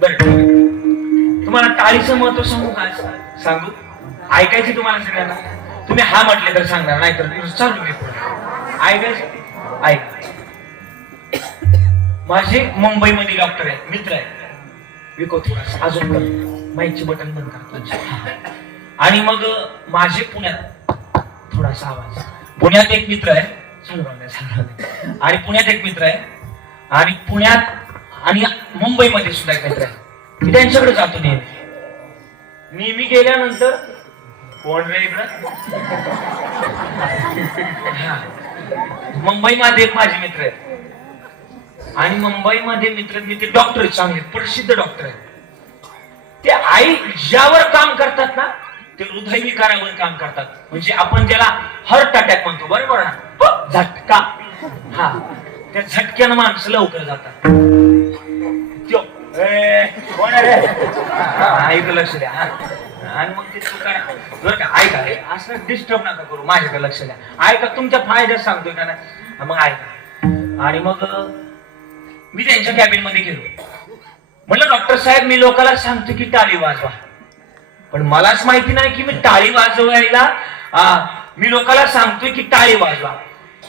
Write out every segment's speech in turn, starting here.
बरं तुम्हाला टाळीचं महत्त्व सांगू काय सांगू? ऐकायची तुम्हाला सगळ्यांना? तुम्ही हा म्हटले तर सांगणार नाही तर चालू मी ऐकायचं? ऐक. माझे मुंबईमध्ये डॉक्टर आहेत मित्र आहेत. विको थोडासा अजून कमी माईकचे बटन बंद करतो आणि मग माझे पुण्यात थोडासा आवाज. पुण्यात एक मित्र आहे. आणि पुण्यात एक मित्र आहे. आणि पुण्यात आणि मुंबईमध्ये सुद्धा एक आहे. मी त्यांच्याकडे जातो नेहमी. नेहमी गेल्यानंतर कोण रे हा. मुंबईमध्ये एक माझे मित्र आहेत आणि मुंबईमध्ये मित्र मी ते डॉक्टर आहेत चांगले प्रसिद्ध डॉक्टर आहेत. ते आई ज्यावर काम करतात ना ते हृदयविकारावर काम करतात. म्हणजे आपण ज्याला हार्ट अटॅक म्हणतो बरोबर ना? हो, झटका. हा. त्या झटक्यानं माणसं लवकर जातात. ऐक लक्ष द्या आणि मग ते तुकारा बरं का ऐका रे असं डिस्टर्ब नका करू माझ्याकडे लक्ष द्या. ऐका तुमच्या फायद्यात सांगतोय का नाही? मग ऐका. आणि मग मी त्यांच्या कॅबिनमध्ये गेलो. म्हटलं डॉक्टर साहेब मी लोकांना सांगतो की टाळी वाजवा. पण मलाच माहिती नाही की मी टाळी वाजवायला मी लोकांना सांगतोय की टाळी वाजवा.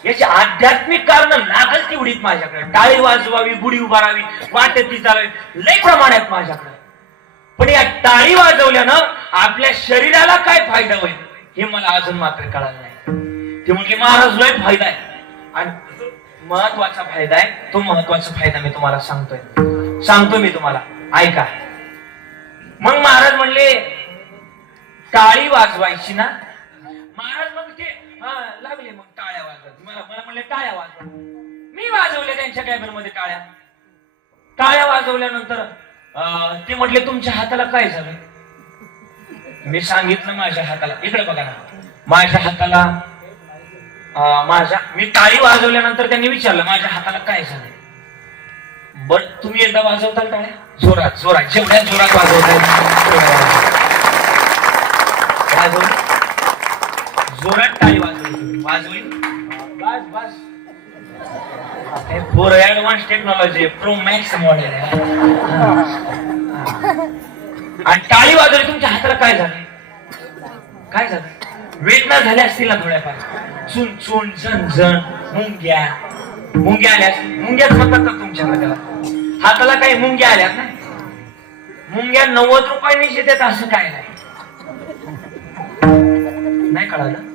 याची आध्यात्मिक कारण लागल तेवढीच माझ्याकडे. टाळी वाजवावी गुढी उभारावी वाटती चालावी लय प्रमाणात माझ्याकडे. पण या टाळी वाजवल्यानं आपल्या शरीराला काय फायदा होईल हे मला अजून मात्र कळालं नाही. ते म्हटले महाराज लय फायदा आहे. आणि महत्त्वाचा फायदा आहे तो महत्त्वाचा फायदा मी तुम्हाला सांगतोय. सांगतो मी तुम्हाला. ऐका. मग महाराज म्हणले टाळी वाजवायची ना? महाराज मग ते लागले मग. टाळ्या मला म्हणले टाळ्या वाजवा. मी वाजवल्या त्यांच्या कॅबिनमध्ये टाळ्या. टाळ्या वाजवल्यानंतर ते म्हटले तुमच्या हाताला काय झालं? मी सांगितलं माझ्या हाताला. इकडे बघा ना. माझ्या हाताला माझ्या मी टाळी वाजवल्यानंतर त्यांनी विचारलं माझ्या हाताला काय झालं? बर तुम्ही एकदा वाजवताल टाळ्या? जोरात जोरात. जेवढ्या जोरात वाजवताय वाजवली? जोरात टाळी वाजवली. वाजवली? हे advance technology pro max model आहे. आणि टाळी वाजवली तुमच्या हाताला काय झालं? काय झालं? वेदना झाल्या असतील ना थोड्याफार. चुन चुन झण झण मुंग्या. मुंग्या आल्या मुंग्या मुंग्याच म्हणतात का तुमच्या हाताला? हाताला काही मुंग्या आल्यात ना? मुंग्या नव्वद रुपयांनी शेतात असं काय नाही. नाही कळालं?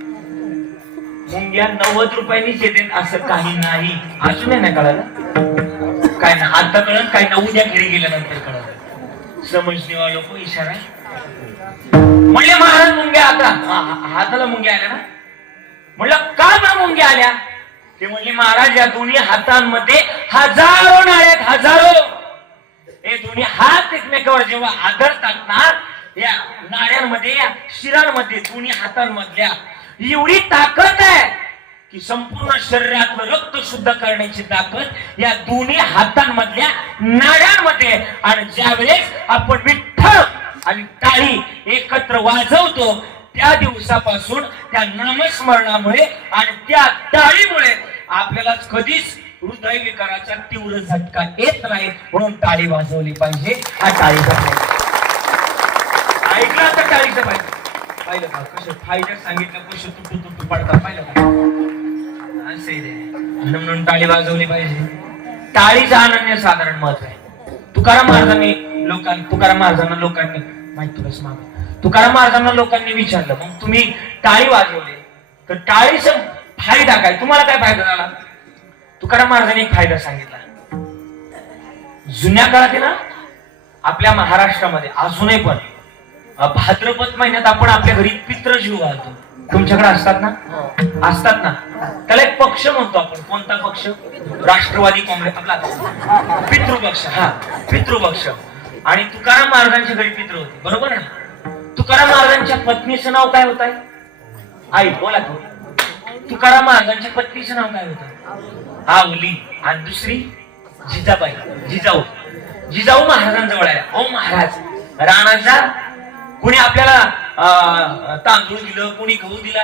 मुंग्या नव्वद रुपयांनी शेतात असं काही नाही. असू नाही कळालं? काय ना आता कळलं? काय ना उद्या घरी गेल्यानंतर कळालं. समजणे लोक इशारा. म्हणले महाराज मुंग्या आता. हाताला मुंग्या आल्या ना? म्हणलं का ना मुंग्या आल्या? ते म्हणले महाराज या दोन्ही हातांमध्ये हजारो नाळ्यात हजारो. हे दोन्ही हात एकमेकावर जेव्हा आदरतात ना या नाळ्यांमध्ये या शिरांमध्ये दोन्ही हातांमधल्या एवढी ताकद आहे की संपूर्ण शरीरातलं रक्त शुद्ध करण्याची ताकद या दोन्ही हातांमधल्या नाड्यांमध्ये. आणि ज्यावेळेस आपण विठ्ठल आणि टाळी एकत्र वाजवतो त्या दिवसापासून त्या नामस्मरणामुळे आणि त्या टाळीमुळे आपल्याला कधीच हृदय विकाराचा तीव्र झटका येत नाही म्हणून टाळी वाजवली पाहिजे. हा टाळीचा ऐकला ऐकलं आता टाळीचं पाहिजे. पाहिलं का? कसं फायद्यात सांगितलं कसे तुटू तुटू पडतात पाहिलं का? असं म्हणून टाळी वाजवली पाहिजे. टाळीचं अनन्य साधारण महत्त्व आहे. तुकाराम महाराजांनी लोकांनी तुकाराम महाराजांना लोकांनी माहिती तुलाच माग तुकाराम महाराजांना लोकांनी विचारलं मग तुम्ही टाळी वाजवली. तर टाळीचा फायदा काय? तुम्हाला काय फायदा झाला? तुकाराम महाराजांनी एक फायदा सांगितला. जुन्या काळात आहे ना आपल्या महाराष्ट्रामध्ये अजूनही पण भाद्रपद महिन्यात आपण आपल्या घरी पित्रजीव घालतो. तुमच्याकडे असतात ना? असतात ना? त्याला एक पक्ष म्हणतो आपण. कोणता पक्ष? राष्ट्रवादी काँग्रेस आपला पितृपक्ष. हा पितृपक्ष. आणि तुकाराम महाराजांच्या घरी पितृ होते. बरोबर ना? तुकाराम महाराजांच्या पत्नीचं नाव काय होत आहे आई बोला तू तुकाराम महाराजांच्या पत्नीचं नाव काय होतं आवली. आणि दुसरी जिजाबाई. जिजाऊ. जिजाऊ महाराजांजवळ आहे. ओ महाराज राणाचा कुणी आपल्याला तांदूळ दिलं कुणी गहू दिला.